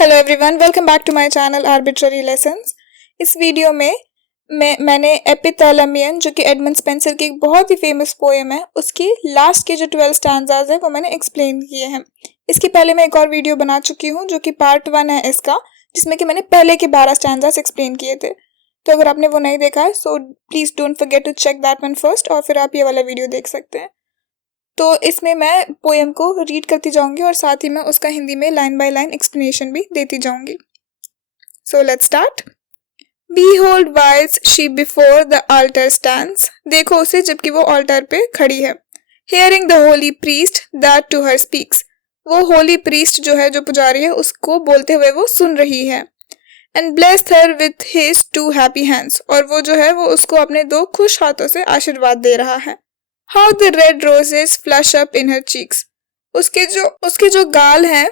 Hello everyone, welcome back to my channel arbitrary lessons. इस video में मैंने एपिथैलेमियन, जो कि एडमंड स्पेंसर की एक बहुत ही फेमस पोएम है, उसकी लास्ट के जो 12 स्टैंजाज है वो मैंने एक्सप्लेन किए हैं। इसके पहले मैं एक और वीडियो बना चुकी हूँ जो कि पार्ट 1 है इसका, जिसमें कि मैंने पहले के 12 स्टैंजाज एक्सप्लेन किए थे। तो अगर आपने वो नहीं देखा है so please don't forget to check that one first, और फिर आप ये वाला वीडियो देख सकते हैं। तो इसमें मैं पोएम को रीड करती जाऊंगी और साथ ही मैं उसका हिंदी में लाइन बाय लाइन एक्सप्लेनेशन भी देती जाऊंगी। So let's start. Behold whilst she before the altar stands, देखो उसे जबकि वो ऑल्टर पे खड़ी है। Hearing the holy priest that to her speaks, वो होली प्रीस्ट जो है, जो पुजारी है, उसको बोलते हुए वो सुन रही है। And blessed her with his two happy hands, और वो जो है वो उसको अपने दो खुश हाथों से आशीर्वाद दे रहा है। How the red roses flush up in her cheeks, उसके जो गाल हैं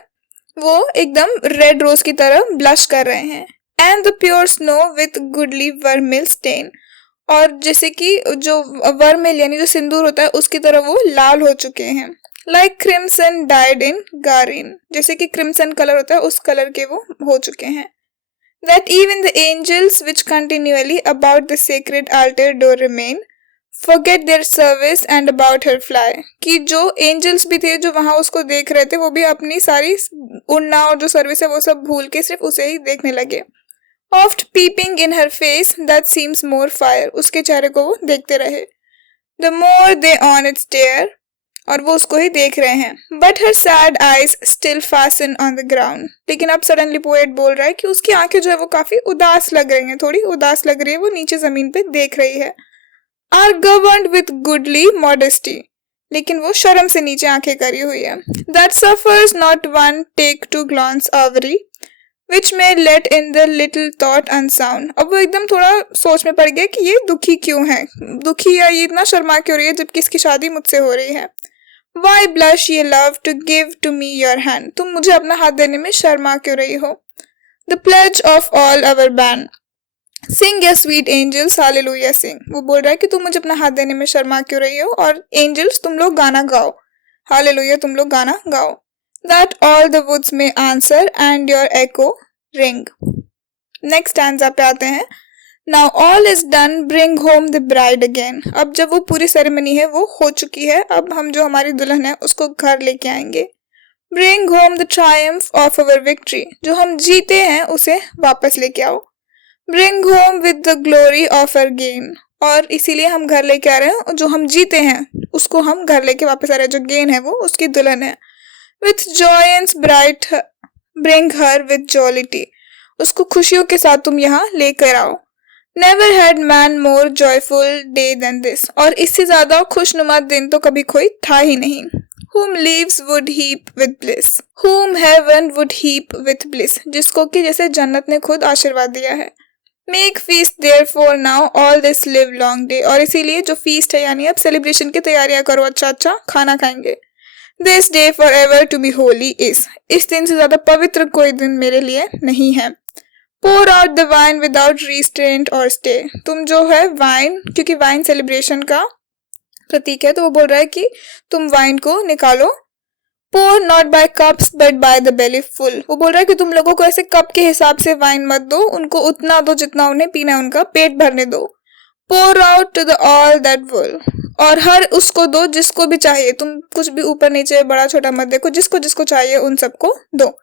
वो एकदम रेड रोज की तरह ब्लश कर रहे हैं। And the pure snow with goodly vermil stain, और जैसे कि जो वर्मिल यानी जो सिंदूर होता है उसकी तरह वो लाल हो चुके हैं। Like crimson dyed in garin, जैसे कि क्रिम्सन कलर होता है उस कलर के वो हो चुके हैं। That even the angels which continually about the sacred altar door remain forget their service and about her fly, कि जो एंजल्स भी थे जो वहां उसको देख रहे थे वो भी अपनी सारी उड़ना और जो सर्विस है वो सब भूल के सिर्फ उसे ही देखने लगे। Oft peeping in her face that seems more fire, उसके चेहरे को वो देखते रहे। The more they on it stare, और वो उसको ही देख रहे हैं। But her sad eyes still fasten on the ground, लेकिन अब सडनली पोएट बोल रहा है कि उसकी आंखें जो है वो काफी उदास लग रही हैं, थोड़ी उदास लग रही है, वो नीचे जमीन पे देख रही है। Are governed with goodly modesty, लेकिन वो शर्म से नीचे आंखें करी हुई है। That suffers not one take to glance awry, which may let in the little thought unsound, अब वो एकदम थोड़ा सोच में पड़ गया कि ये दुखी क्यों है, दुखी या ये इतना शर्मा क्यों रही है जबकि इसकी शादी मुझसे हो रही है। Why blush ye love to give to me your hand, तुम मुझे अपना हाथ देने में शर्मा क्यों रही हो। The pledge of all our band, Sing your sweet angels hallelujah sing, वो बोल रहा है कि तुम मुझे अपना हाथ देने में शर्मा क्यों रही हो, और एंजल्स तुम लोग गाना गाओ, हालेलुया तुम लोग गाना गाओ। That all the woods may answer and your echo ring। Next stanza पे आते हैं। Now all is done, bring home the bride again, अब जब वो पूरी सेरेमनी है वो हो चुकी है, अब हम जो हमारी दुल्हन है उसको घर लेके आएंगे। Bring home the triumph of our victory, जो हम जीते हैं उसे वापस लेके आओ। Bring home with the glory of our gain, और इसीलिए हम घर लेके आ रहे हैं, जो हम जीते हैं उसको हम घर लेके वापस आ रहे हैं, जो गेन है वो उसकी दुल्हन है। With joyance bright bring her with jollity, उसको खुशियों के साथ तुम यहाँ लेकर आओ। Never had man more joyful day than this, और इससे ज्यादा खुशनुमा दिन तो कभी कोई था ही नहीं। Whom leaves would heap with bliss, whom heaven would heap with bliss, जिसको कि जैसे जन्नत ने खुद आशीर्वाद दिया है। Make feast therefore now all this live long day, और इसीलिए जो फीस्ट है यानी अब सेलिब्रेशन की तैयारियां करो, अच्छा अच्छा खाना खाएंगे। This day forever to be holy is, इस दिन से ज्यादा पवित्र कोई दिन मेरे लिए नहीं है। Pour out the wine without restraint or stay, तुम जो है वाइन, क्योंकि वाइन सेलिब्रेशन का प्रतीक है तो वो बोल रहा है कि तुम वाइन को निकालो। Pour not by cups but by the belly full, वो बोल रहा है कि तुम लोगों को ऐसे कप के हिसाब से वाइन मत दो, उनको उतना दो जितना उन्हें पीना है, उनका पेट भरने दो। Pour out to the all that will, और हर उसको दो जिसको भी चाहिए, तुम कुछ भी ऊपर नीचे बड़ा छोटा मत देखो, जिसको जिसको चाहिए उन सबको दो।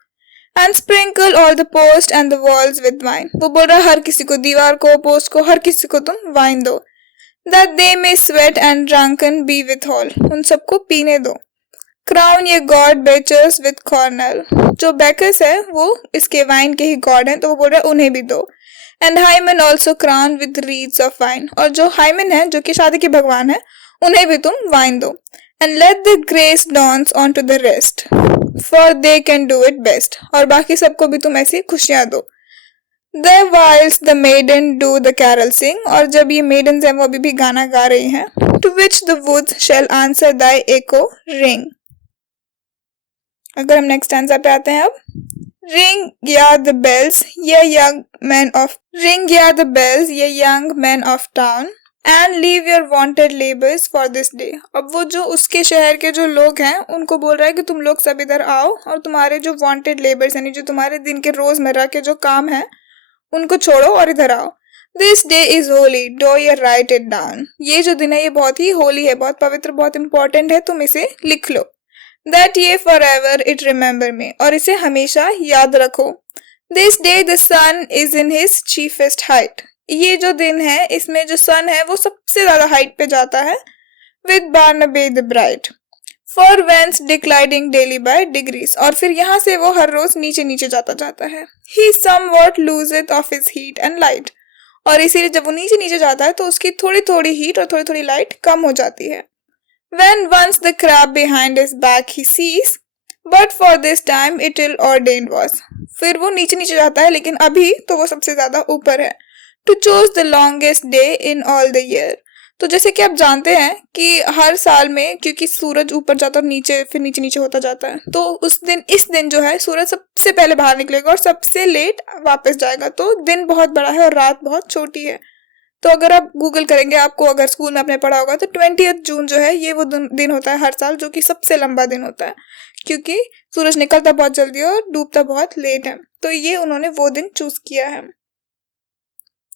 And sprinkle all the post and the walls with wine, वो बोल रहा है हर किसी को, दीवार को, पोस्ट को, हर किसी को तुम वाइन दो। That they may sweat and drunken be withal, उन सबको पीने दो। Crown ये गॉड बेचर्स विद कॉर्नल, जो बेकर्स है वो इसके वाइन के ही गॉड हैं तो वो बोल रहा है उन्हें भी दो। And Hymen also crown with reeds of vine, और जो हाइमन है जो कि शादी के भगवान है उन्हें भी तुम वाइन दो। And let the grace dance on to the rest for they can do it best, और बाकी सबको भी तुम ऐसी खुशियां दो। The whiles the maiden do the carol sing, और जब ये मेडन्स हैं वो अभी भी गाना गा रही हैं। To which the woods shall answer thy echo ring, अगर हम नेक्स्ट आंसर पे आते हैं अब। रिंग या द बेल्स ये young man of town, and leave your wanted labours for this day. अब वो जो उसके शहर के जो लोग हैं उनको बोल रहा है कि तुम लोग सब इधर आओ और तुम्हारे जो वांटेड लेबर्स यानी जो तुम्हारे दिन के रोजमर्रा के जो काम है उनको छोड़ो और इधर आओ। This day is holy, do ye write it down. ये जो दिन है ये बहुत ही होली है, बहुत पवित्र, बहुत इंपॉर्टेंट है, तुम इसे लिख लो। That ye for ever it remember me, और इसे हमेशा याद रखो। This day the sun is in his chiefest height. ये जो दिन है इसमें जो सन है वो सबसे ज्यादा हाइट पे जाता है। With Barnaby the bright for whence declining daily by degrees, और फिर यहाँ से वो हर रोज नीचे नीचे जाता जाता है। He somewhat loseth of his heat and light, और इसीलिए जब वो नीचे नीचे जाता है तो उसकी थोड़ी थोड़ी हीट और थोड़ी थोड़ी लाइट कम हो जाती है। When once the crab behind his back he sees, but for this time it ill ordained was। फिर वो नीचे नीचे जाता है लेकिन अभी तो वो सबसे ज्यादा ऊपर है। To choose the longest day in all the year। तो जैसे कि आप जानते हैं कि हर साल में क्योंकि सूरज ऊपर जाता है और नीचे फिर नीचे नीचे होता जाता है, तो उस दिन इस दिन जो है सूरज सबसे पहले बाहर निकलेगा और सबसे लेट वापस जाएगा। तो दिन बहुत बड़ा है और रात बहुत छोटी है। तो अगर आप गूगल करेंगे, आपको अगर स्कूल में आपने पढ़ा होगा तो 20 जून जो है ये वो दिन होता है हर साल जो कि सबसे लंबा दिन होता है, क्योंकि सूरज निकलता बहुत जल्दी है और डूबता बहुत लेट है। तो ये उन्होंने वो दिन चूज किया है।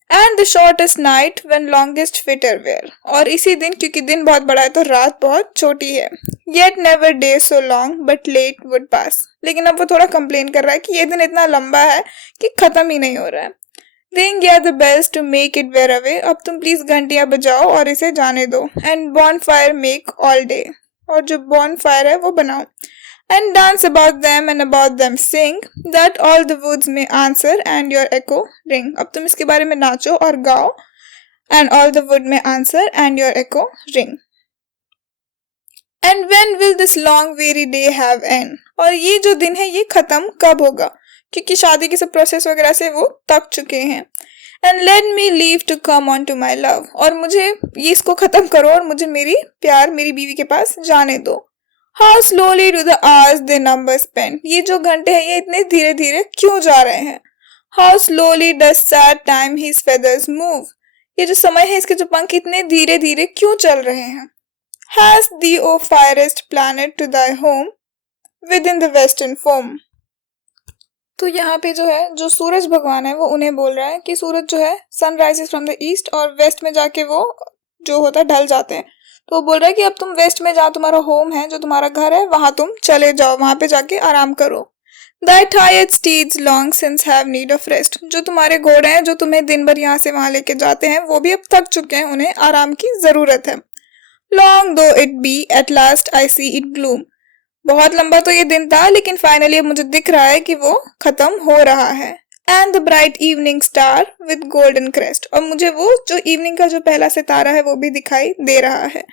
And the shortest night when longest fitter were, और इसी दिन क्योंकि दिन बहुत बड़ा है तो रात बहुत छोटी है। Yet never day so long but late would pass, लेकिन अब वो थोड़ा कंप्लेन कर रहा है कि ये दिन इतना लंबा है कि खत्म ही नहीं हो रहा है। Ring yeah the bells to make it wear away, अब तुम प्लीज घंटियां बजाओ और इसे जाने दो। And bonfire make all day, और जो bonfire है वो बनाओ। And dance about them and about them sing, that all the woods may answer and your echo ring। अब तुम इसके बारे में नाचो और गाओ। And all the wood may answer and your echo ring। And when will this long weary day have end, और ये जो दिन है ये खत्म कब होगा, क्योंकि शादी के सब प्रोसेस वगैरह से वो थक चुके हैं। And let me leave to come on to my love, और मुझे ये इसको खत्म करो और मुझे मेरी प्यार मेरी बीवी के पास जाने दो। How slowly do the hours they number spend, ये जो घंटे हैं ये इतने धीरे धीरे क्यों जा रहे हैं। How slowly does sad time his feathers move, ये जो समय है इसके जो पंख इतने धीरे धीरे क्यों चल रहे हैं। Hast thee O fairest planet to thy home within the western foam. तो यहाँ पे जो है जो सूरज भगवान है वो उन्हें बोल रहा है कि सूरज जो है sun rises from the east और वेस्ट में जाके वो जो होता है ढल जाते हैं। तो वो बोल रहा है कि अब तुम वेस्ट में जहाँ तुम्हारा होम है, जो तुम्हारा घर है, वहां तुम चले जाओ, वहां पे जाके आराम करो। Thy tired steeds long since have need of rest, जो तुम्हारे घोड़े हैं जो तुम्हें दिन भर यहाँ से वहां लेके जाते हैं वो भी अब थक चुके हैं, उन्हें आराम की जरूरत है। Long though it be, at last I see it gloom, बहुत लंबा तो ये दिन था लेकिन फाइनली मुझे दिख रहा है कि वो खत्म हो रहा है। And the bright evening star with golden crest, और मुझे वो जो इवनिंग का जो पहला सितारा है वो भी दिखाई दे रहा है।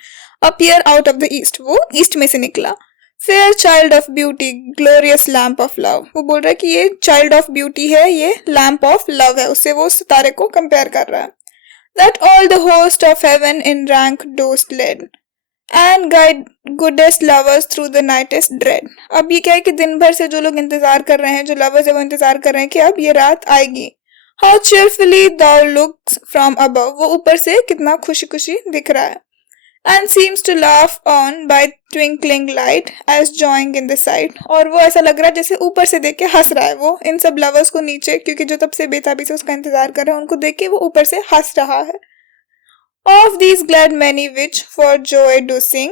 Appear out of the east, वो ईस्ट में से निकला। Fair child of beauty glorious lamp of love, वो बोल रहा है कि ये चाइल्ड ऑफ ब्यूटी है, ये लैम्प ऑफ लव है, उससे वो सितारे को कंपेयर कर रहा है। That all the host of heaven in rank dost lead and guide guidest lovers through the nightest dread. अब ये क्या है कि दिन भर से जो लोग इंतजार कर रहे हैं, जो लवर्स है वो इंतजार कर रहे हैं कि अब ये रात आएगी। How cheerfully thou looks from above, वो ऊपर से कितना खुशी खुशी दिख रहा है। And seems to laugh on by twinkling light as joying in the sight, और वो ऐसा लग रहा है जैसे ऊपर से देख के हंस रहा है वो इन सब लवर्स को नीचे, क्योंकि जो तब से बेताबी से उसका इंतजार कर रहे हैं उनको देख के वो ऊपर से हंस रहा है। Of these glad many which for joy do sing,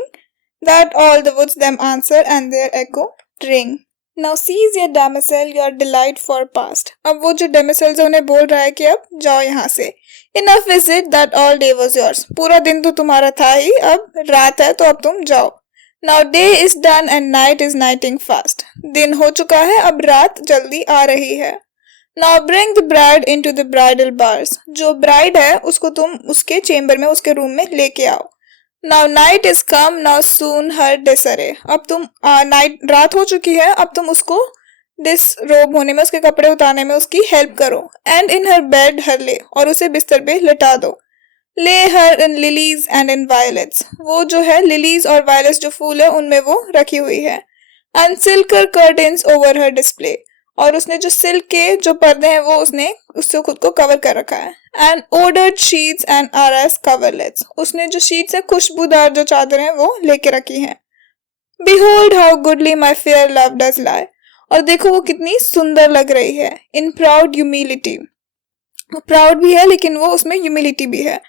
that all the woods them answer and their echo ring. Now seize your damsel your delight for past, अब वो जो damsel जो उन्हें बोल रहा है कि अब जाओ यहाँ से। Enough is it that all day was yours, पूरा दिन तो तुम्हारा था ही, अब रात है तो अब तुम जाओ। Now day is done and night is nighting fast, दिन हो चुका है अब रात जल्दी आ रही है। Now bring the bride into the bridal bars, जो ब्राइड है उसको तुम उसके चेम्बर में उसके रूम में लेके आओ। Now night is come, now soon her disarray, अब तुम नाइट रात हो चुकी है, अब तुम उसको डिसरोब होने में, उसके कपड़े उतारने में उसकी हेल्प करो। And in her bed her lay, और उसे बिस्तर पे लिटा दो। Lay her in lilies and in violets, वो जो है लिलीज और वायलेट्स जो फूल है उनमें वो रखी हुई है। And silker curtains over her display, और उसने जो सिल्क के जो पर्दे हैं वो उसने उससे खुद को कवर कर रखा है। एंड ओडर्ड शीट्स एंड आरएस कवरलेट्स, उसने जो शीट्स है खुशबूदार जो चादर हैं वो लेके रखी हैं। Behold how goodly my fair love does lie, और देखो वो कितनी सुंदर लग रही है। In proud humility, वो प्राउड भी है लेकिन वो उसमें ह्यूमिलिटी भी है।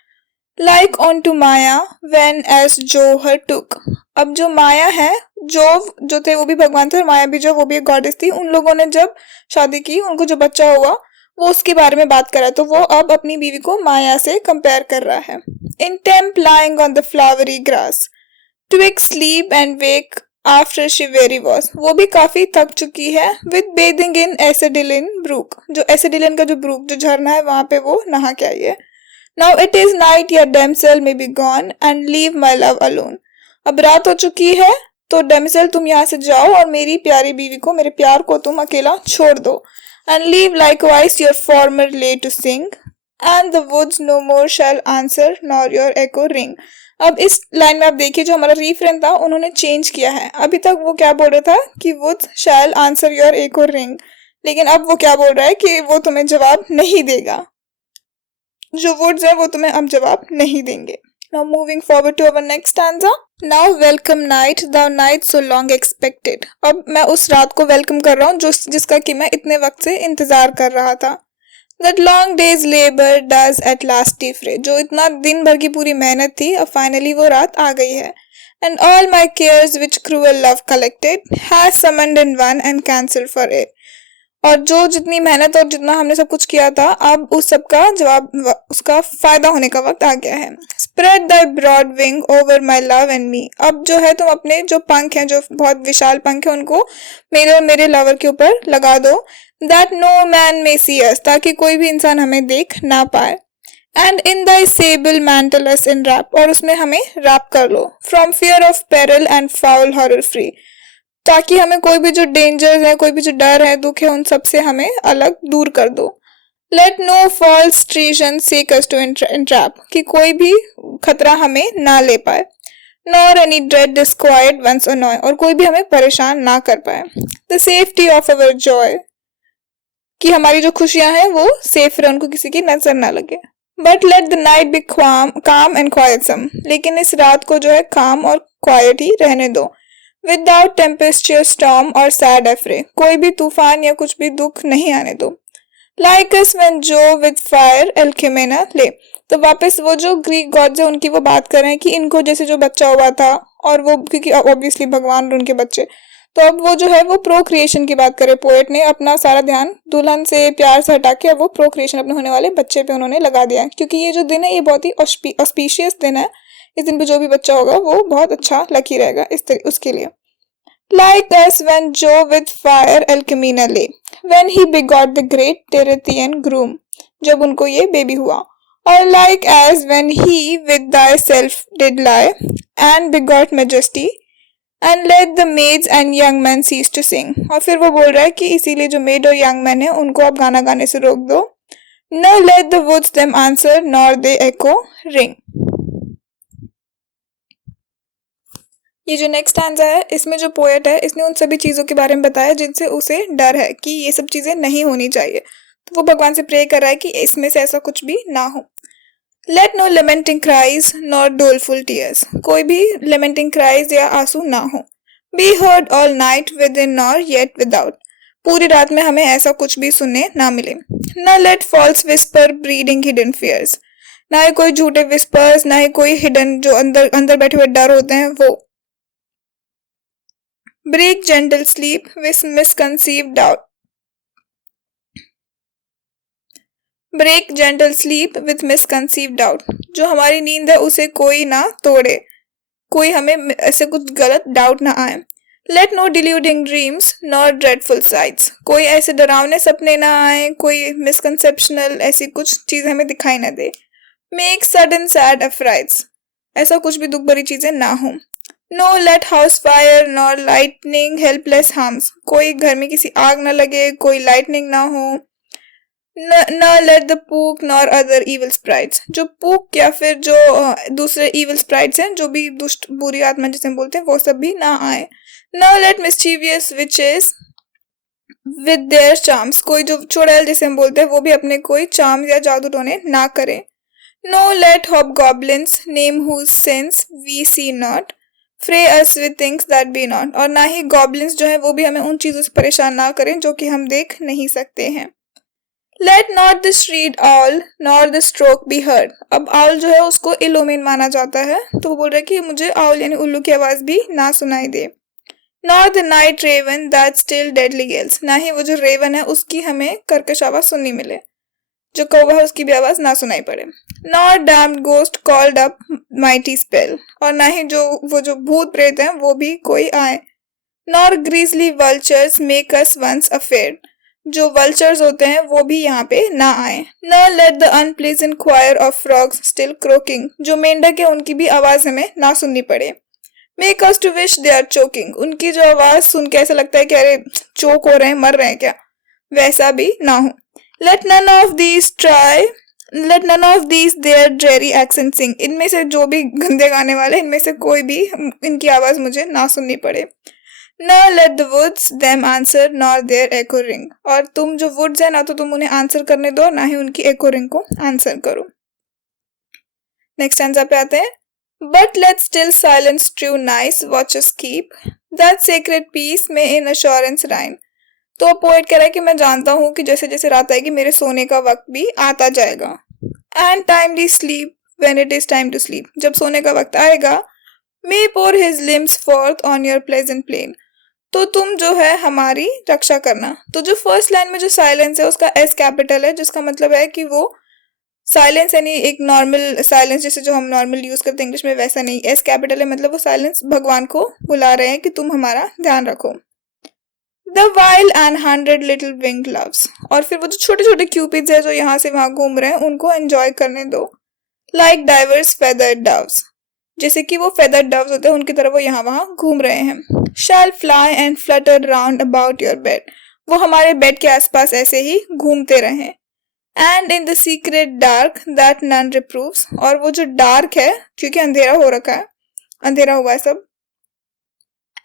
Like unto Maya when as Jove her took, अब जो माया है, जोव जो थे वो भी भगवान थे और माया भी जो वो भी एक गॉडेस थी। उन लोगों ने जब शादी की उनको जो बच्चा हुआ वो उसके बारे में बात करा, तो वो अब अपनी बीवी को माया से कंपेयर कर रहा है। In temp lying on the flowery grass, twixt sleep and wake after she weary was, वो भी काफी थक चुकी है। With bathing in Acidylin brook, जो एसिडिलिन का जो ब्रूक जो झरना है वहां पे वो नहा के आई है। Now it is night, your damsel may be gone and leave my love alone, अब रात हो चुकी है तो डेमसेल तुम यहाँ से जाओ और मेरी प्यारी बीवी को, मेरे प्यार को तुम अकेला छोड़ दो। And leave likewise your former lay to sing, and the woods no more shall answer nor your echo ring। अब इस लाइन में आप देखिए जो हमारा रिफरेंस था उन्होंने चेंज किया है। अभी तक वो क्या बोल रहा था कि woods shall answer your echo ring, लेकिन अब वो क्या बोल रहा है कि वो तुम्हें जवाब नहीं देगा, जो वुड्स है वो तुम्हें अब जवाब नहीं देंगे। Now moving forward to our next stanza. Now welcome night, thou night so long expected, अब मैं उस रात को वेलकम कर रहा हूँ जो जिसका कि मैं इतने वक्त से इंतजार कर रहा था। That long day's labor does at last defray, जो इतना दिन भर की पूरी मेहनत थी अब फाइनली वो रात आ गई है। And all my cares which cruel love collected has summoned in one and cancelled for it, और जो जितनी मेहनत और जितना हमने सब कुछ किया था अब उस सब का जवाब, उसका फायदा होने का वक्त आ गया है। Spread thy broad wing over my love and me, अब जो है तुम अपने जो पंख हैं, जो बहुत विशाल पंख हैं, उनको मेरे और मेरे लवर के ऊपर लगा दो। That no man may see us, ताकि कोई भी इंसान हमें देख ना पाए। And in thy sable mantle us enwrap, और उसमें हमें रैप कर लो। From fear of peril and foul horror free, ताकि हमें कोई भी जो डेंजर्स है, कोई भी जो डर है, दुख है, उन सब से हमें अलग दूर कर दो। Let no false treason seek us to entrap, कि कोई भी खतरा हमें ना ले पाए। Nor any dread disquiet once annoy, और कोई भी हमें परेशान ना कर पाए। The safety of our joy, कि हमारी जो खुशियां हैं वो सेफ रहे, उनको किसी की नजर ना लगे। But let the night be calm and quietsome, लेकिन इस रात को जो है काम और क्वाइट ही रहने दो। Without tempestuous storm or sad affray, कोई भी तूफान या कुछ भी दुख नहीं आने दो। Like us when Jove with fire Alcmena lay, तो वापस वो जो ग्रीक गॉड्स है उनकी वो बात कर रहे हैं कि इनको जैसे जो बच्चा हुआ था, और वो क्योंकि ऑब्वियसली भगवान और उनके बच्चे, तो अब वो जो है वो प्रोक्रिएशन की बात करे। पोएट ने अपना सारा ध्यान दुल्हन से प्यार से हटा के अब वो प्रोक्रिएशन अपने होने वाले बच्चे पे उन्होंने लगा दिया, क्योंकि ये जो दिन है ये बहुत ही ऑस्पिशियस दिन है। इस दिन पे जो भी बच्चा होगा वो बहुत अच्छा लकी रहेगा उसके लिए। Like us when Jove with fire Alcmena lay, when he begot the great Tirythian groom, जब उनको ये बेबी हुआ। Or like as when he with thyself did lie and begot majesty and let the maids and young men cease to sing, और फिर वो बोल रहा है कि इसीलिए जो मेड और यंग मैन है उनको अब गाना गाने से रोक दो। No let the woods them answer nor they echo ring। ये जो नेक्स्ट स्टैंजा है इसमें जो पोएट है इसने उन सभी चीज़ों के बारे में बताया जिनसे उसे डर है कि ये सब चीज़ें नहीं होनी चाहिए, तो वो भगवान से प्रे कर रहा है कि इसमें से ऐसा कुछ भी ना हो। Let no lamenting cries nor doleful tears, कोई भी lamenting cries या आंसू ना हो। Be heard all night within nor yet without, पूरी रात में हमें ऐसा कुछ भी सुनने ना मिले। न let false whisper breeding hidden fears, ना ही कोई झूठे विस्पर्स, ना ही कोई हिडन जो अंदर अंदर बैठे हुए डर होते हैं वो। Break gentle sleep with misconceived doubt, break gentle sleep with misconceived doubt, जो हमारी नींद है उसे कोई ना तोड़े, कोई हमें ऐसे कुछ गलत डाउट ना आए। Let no deluding dreams nor dreadful sights, कोई ऐसे डरावने सपने ना आए, कोई मिसकंसेप्शनल ऐसी कुछ चीज हमें दिखाई ना दे। Make sudden sad affrights, ऐसा कुछ भी दुख भरी चीजें ना हो। No let house fire nor lightning helpless harms, कोई घर में किसी आग ना लगे, कोई लाइटनिंग ना हो। न let the pook nor other evil sprites, जो पूक या फिर जो दूसरे evil sprites हैं, जो भी दुष्ट बुरी आत्मा जिसे हम बोलते हैं, वो सब भी ना आए। न let mischievous witches with their charms, कोई जो चुड़ैल जिसे हम बोलते हैं वो भी अपने कोई चार्म या जादू टोने ना करे। No let hobgoblins name whose sense we see not, fray us with things that be not, और ना ही गॉब्लिन्स जो है वो भी हमें उन चीजों से परेशान ना करें जो कि हम देख नहीं सकते हैं। Let not the shriek owl nor the stroke be heard, अब आउल जो है उसको इल ओमेन माना जाता है, तो वो बोल रहा है कि मुझे आउल यानी उल्लू की आवाज भी ना सुनाई दे। Not the night raven that still deadly yells, ना ही वो जो रेवन है उसकी हमें कर्कश आवाज सुननी मिले, जो कौवा है उसकी भी आवाज ना सुनाई पड़े। Not damned ghost called up mighty spell, और ना ही वो जो भूत प्रेत हैं वो भी कोई आए। Nor grisly vultures make us once afeared, जो वल्चर्स होते हैं वो भी यहाँ पे ना आए। Ne let the unpleasant choir of frogs still croaking, जो मेंढक है उनकी भी आवाज हमें ना सुननी पड़े। Make us to wish they are choking, उनकी जो आवाज सुन के ऐसा लगता है कि अरे चोक हो रहे हैं, मर रहे हैं क्या, वैसा भी ना हो। Let none of these their dreary accent sing, इनमें से जो भी गंदे गाने वाले इनमें से कोई भी इनकी आवाज मुझे ना सुननी पड़े। Ne let the woods them answer nor their echo ring, और तुम जो वुड्स है ना तो तुम उन्हें आंसर करने दो ना ही उनकी एको रिंग को आंसर करो। नेक्स्ट स्टैंजा पे आते हैं। But let still silence true night's watches keep, that secret peace may in assurance राइन, तो पोएट कह रहा है कि मैं जानता हूँ कि जैसे जैसे रात आएगी मेरे सोने का वक्त भी आता जाएगा। And timely sleep when it is time to sleep, जब सोने का वक्त आएगा। May pour his limbs forth on your pleasant plain, तो तुम जो है हमारी रक्षा करना। तो जो फर्स्ट लाइन में जो साइलेंस है उसका एस कैपिटल है, जिसका मतलब है कि वो साइलेंस यानी एक नॉर्मल साइलेंस जैसे जो हम नॉर्मल यूज करते हैं इंग्लिश में वैसा नहीं, एस कैपिटल है, मतलब वो साइलेंस भगवान को बुला रहे हैं कि तुम हमारा ध्यान रखो। The wild and 100 little winged loves, और फिर वो जो छोटे छोटे क्यूपिड्स है जो यहाँ से वहां घूम रहे हैं उनको एंजॉय करने दो। लाइक डाइवर्स फेदर्ड डव्स, जैसे कि वो फेदर्ड डव्स होते हैं उनकी तरह वो यहाँ वहां घूम रहे हैं। Shall fly and flutter round about your bed, वो हमारे बेड के आसपास ऐसे ही घूमते रहें। And in the secret dark that none reproves, और वो जो डार्क है क्योंकि अंधेरा हो रखा है, अंधेरा हुआ है सब।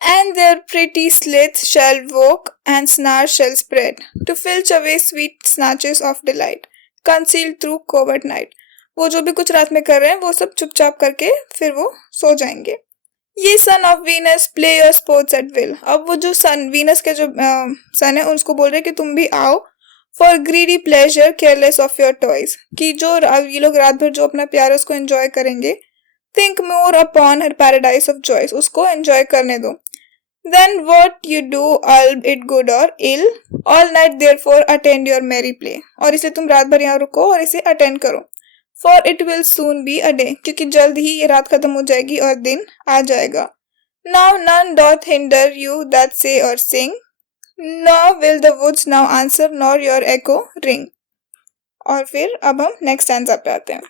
And their pretty stealths shall work and snares shall spread to filch away sweet snatches of delight concealed through covert night, वो जो भी कुछ रात में कर रहे हैं वो सब चुपचाप करके फिर वो सो जाएंगे। Ye son of Venus play your sports at will, अब वो जो सन वीनस के जो सन है उसको बोल रहे हैं कि तुम भी आओ। For greedy pleasure careless of your toys, कि जो ये लोग रात भर जो अपना प्यार उसको एंजॉय करेंगे। Think more upon her paradise of joys, उसको एंजॉय करने दो। Then what you do all it good or ill all night therefore attend your merry play, और इसलिए तुम रात भर यहाँ रुको और इसे अटेंड करो। For it will soon be a day, क्योंकि जल्द ही ये रात खत्म हो जाएगी और दिन आ जाएगा। Now none doth hinder you that say or sing, nor will the woods now answer nor your echo ring. और फिर अब हम नेक्स्ट स्टैंजा पे आते हैं।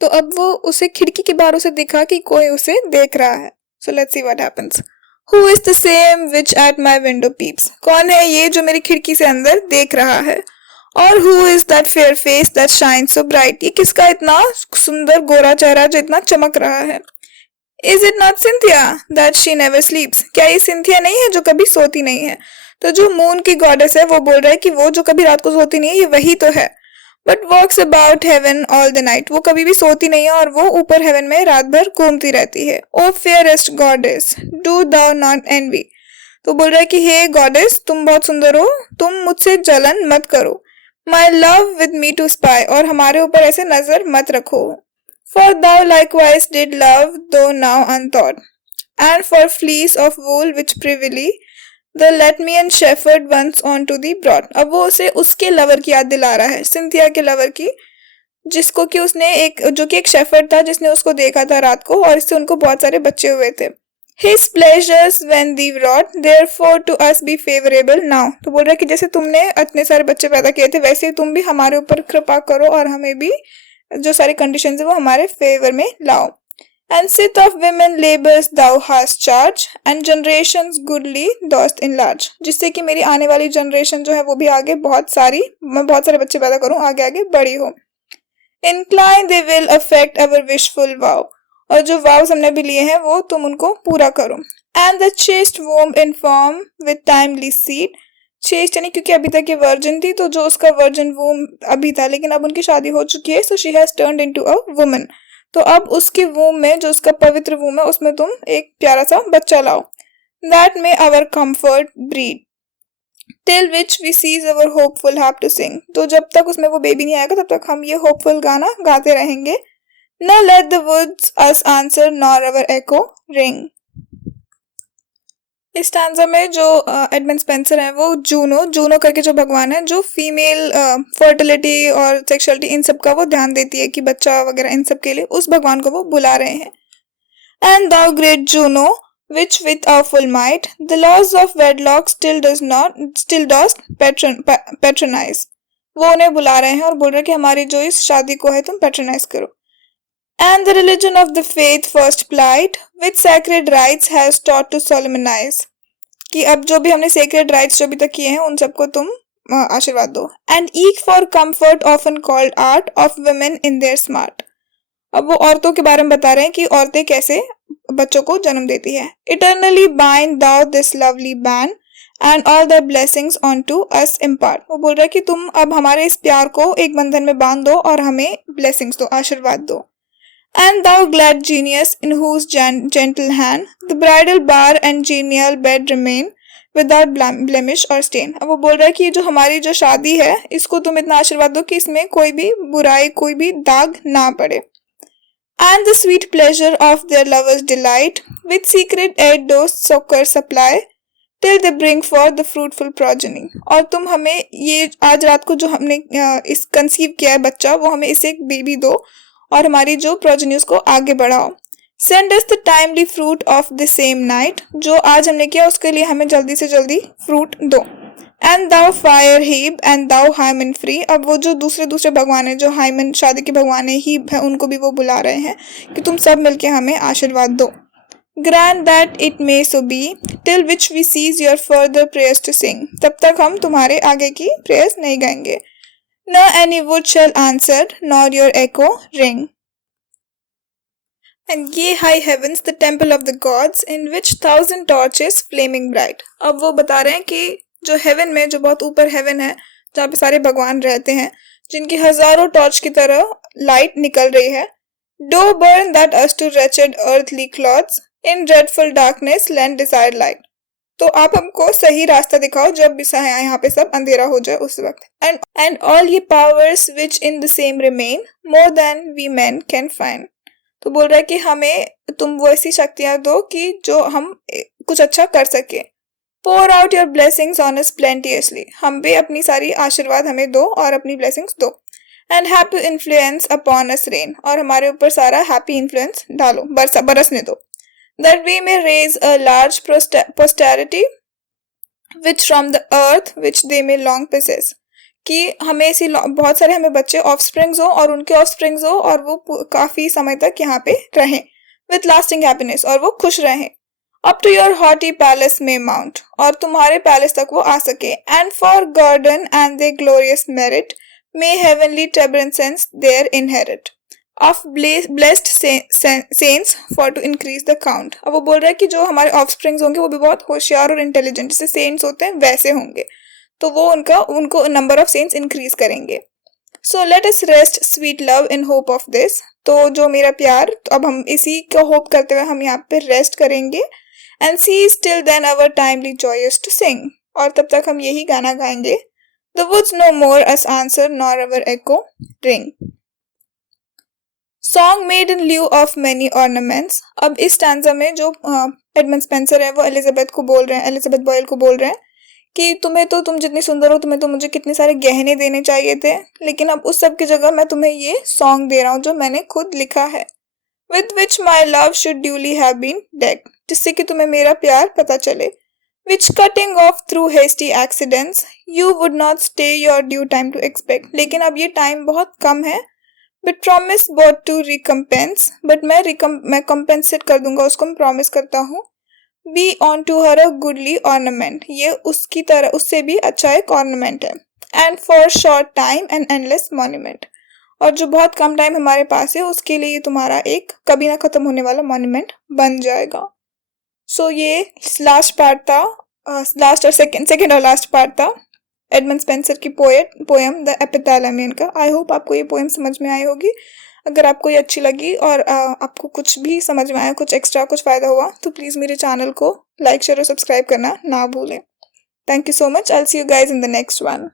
तो अब वो उसे खिड़की के बाहर उसे दिखा कि कोई उसे देख रहा है। So let's see what happens. Who is the same which at my window peeps, कौन है ये जो मेरी खिड़की से अंदर देख रहा है। और who is that fair face that shine so bright, ये किसका इतना सुंदर गोरा चेहरा जो इतना चमक रहा है। Is it not Cynthia that she never स्लीप्स, क्या ये सिंथिया नहीं है जो कभी सोती नहीं है। तो जो मून की गॉडेस है वो बोल रहा है कि वो जो कभी रात को सोती नहीं है ये वही तो है। But walks about heaven all the night, वो कभी भी सोती नहीं है और वो ऊपर हेवन में रात भर घूमती रहती है। O fairest goddess do thou not envy, तो बोल रहा है कि हे गॉडेस तुम बहुत सुंदर हो, तुम मुझसे जलन मत करो। My love with me to spy, और हमारे ऊपर ऐसे नजर मत रखो। For thou likewise did love though now unthought, and for fleece of wool which privily the Latmian shepherd once on to thee brought, अब वो उसे उसके लवर की याद दिला रहा है, सिंथिया के लवर की, जिसको कि उसने जो कि एक शेफर्ड था जिसने उसको देखा था रात को और इससे उनको बहुत सारे बच्चे हुए थे। His pleasures when they wrought, therefore to us be favorable now, तो बोल रहा है कि जैसे तुमने इतने सारे बच्चे पैदा किए थे वैसे ही तुम भी हमारे ऊपर कृपा करो और हमें भी जो सारी कंडीशंस है वो हमारे फेवर में लाओ। And sith of women labors thou hast charge, and generations goodly dost enlarge, जिससे कि मेरी आने वाली जनरेशन जो है वो भी आगे मैं बहुत सारे बच्चे पैदा करूं, आगे आगे बड़ी हो। Incline they will affect our wishful vow, और जो वाव्स हमने भी लिए हैं वो तुम उनको पूरा करो। And the chaste womb inform with timely seed, chaste यानी क्योंकि अभी तक ये वर्जिन थी, तो जो उसका वर्जिन वूम अभी था, लेकिन अब उनकी शादी हो चुकी है, so she has turned into a woman. तो अब उसके वूम में, जो उसका पवित्र वूम है, उसमें तुम एक प्यारा सा बच्चा लाओ। That may our comfort breed till which we cease our hopeful have to sing, तो जब तक उसमें वो बेबी नहीं आएगा तब तक हम ये होपफुल गाना गाते रहेंगे। Ne let the woods us answer nor our echo ring. इस स्टैंजा में जो एडमंड स्पेंसर है, वो जूनो जूनो करके जो भगवान है, जो फीमेल फर्टिलिटी और सेक्सुअलिटी इन सब का वो ध्यान देती है कि बच्चा वगैरह इन सब के लिए, उस भगवान को वो बुला रहे हैं। And thou great Juno which with our full might the laws of wedlock still does patronize, वो उन्हें बुला रहे हैं और बोल रहे हैं कि हमारी जो इस शादी को है तुम पैट्रोनाइज करो। And the religion of the faith first plight with sacred rites has taught to solemnize, कि अब जो भी हमने sacred rites जो भी तक किए हैं उन सबको तुम आशीर्वाद दो। And eke for comfort often called art of women in their smart, अब वो औरतों के बारे में बता रहे हैं कि औरतें कैसे बच्चों को जन्म देती है। Eternally bind thou this lovely band and all the blessings onto us impart, वो बोल रहा है कि तुम अब हमारे इस प्यार को एक बंधन में बांध दो और हमें blessings दो, आशीर्वाद दो। And thou glad genius in whose gentle hand the bridal bar and genial bed remain without blemish or stain, अब वो बोल रहा है कि जो हमारी जो शादी है इसको तुम इतना आशीर्वाद दो कि इसमें कोई भी बुराई, कोई भी दाग ना पड़े। And the sweet pleasure of their lovers delight with secret aid dose succor supply till they bring forth the fruitful progeny, और तुम हमें ये आज रात को जो हमने इस कंसीव किया है बच्चा, वो हमें इसे एक बेबी दो और हमारी जो प्रोजेनी उसको आगे बढ़ाओ। Send us the timely fruit of the same night, जो आज हमने किया उसके लिए हमें जल्दी से जल्दी फ्रूट दो। And thou fire Hebe and thou Hymen free, अब वो जो दूसरे भगवान है, जो हाइमन शादी के भगवान है, हीब है, उनको भी वो बुला रहे हैं कि तुम सब मिलके हमें आशीर्वाद दो। Grant that it may so be till which we cease your further prayers to sing, तब तक हम तुम्हारे आगे की प्रेयर्स नहीं गाएंगे। No any wood shall answer nor your echo ring, and ye high heavens the temple of the gods in which thousand torches flaming bright, अब वो बता रहे हैं कि जो हेवन में, जो बहुत ऊपर हेवन है जहाँ पे सारे भगवान रहते हैं, जिनकी हजारों टॉर्च की तरह लाइट निकल रही है। Do burn that us to wretched earthly clods in dreadful darkness lend desired light, तो आप हमको सही रास्ता दिखाओ जब भी यहाँ पे सब अंधेरा हो जाए उस वक्त। And all ye powers which in the same remain more than we man can find, तो बोल रहा है कि हमें तुम वो ऐसी शक्तियां दो कि जो हम कुछ अच्छा कर सके। Pour out your blessings on us plenteously, हम भी अपनी सारी आशीर्वाद हमें दो और अपनी blessings दो। And happy influence upon us rain, और हमारे ऊपर सारा happy influence डालो, बरसने दो। That we may raise a large posterity which from the earth which they may long possess, कि हमें ऐसी बहुत सारे हमें बच्चे ऑफस्प्रिंग्स हो और उनके ऑफस्प्रिंग्स हो और वो काफी समय तक यहाँ पे रहें with lasting happiness, और वो खुश रहें। Up to your haughty palace may mount, और तुम्हारे पैलेस तक वो आ सके। And for garden and their glorious merit may heavenly tabernacle there inherit of blessed saints for to increase the count, अब वो बोल रहा है कि जो हमारे ऑफस्प्रिंग्स होंगे वो भी बहुत होशियार और इंटेलिजेंट, जैसे सेंट्स होते हैं वैसे होंगे, तो वो उनको नंबर ऑफ सेंट्स इंक्रीज करेंगे। So let us rest sweet love in hope of this, तो जो मेरा प्यार, तो अब हम इसी को होप करते हुए हम यहाँ पे रेस्ट करेंगे। And cease till then our timely joyous to sing, और तब तक हम यही गाना गाएंगे। The woods no more us answer nor our echo ring, song made in lieu of many ornaments, अब इस स्टैंजा में जो एडमंड स्पेंसर है वो एलिजाबेथ को बोल रहे हैं, एलिजाबेथ बॉयल को बोल रहे हैं कि तुम जितनी सुंदर हो, तुम्हें तो मुझे कितने सारे गहने देने चाहिए थे, लेकिन अब उस सब की जगह मैं तुम्हें ये सॉन्ग दे रहा हूँ जो मैंने खुद लिखा है। With which my love should duly have been decked, जिससे कि तुम्हें मेरा प्यार पता चले। Which cutting off through hasty accidents you would not stay your due time to expect, लेकिन अब ये टाइम बहुत कम है। But promise both to recompense, but मैं compensate कर दूंगा उसको, मैं promise करता हूँ। Be on to her a goodly ornament, ये उसकी तरह उससे भी अच्छा एक ornament है। And for short time an endless monument, और जो बहुत कम टाइम हमारे पास है उसके लिए तुम्हारा एक कभी ना खत्म होने वाला मॉन्यूमेंट बन जाएगा। सो ये लास्ट पार्ट था, लास्ट और सेकंड और लास्ट पार्ट था एडमंड स्पेंसर की पोएम द एपिथैलेमियन का। आई होप आपको ये पोएम समझ में आई होगी। अगर आपको ये अच्छी लगी और आपको कुछ भी समझ में आया, कुछ एक्स्ट्रा कुछ फ़ायदा हुआ, तो प्लीज़ मेरे चैनल को लाइक शेयर और सब्सक्राइब करना ना भूलें। Thank you so much. I will see you guys in the next one.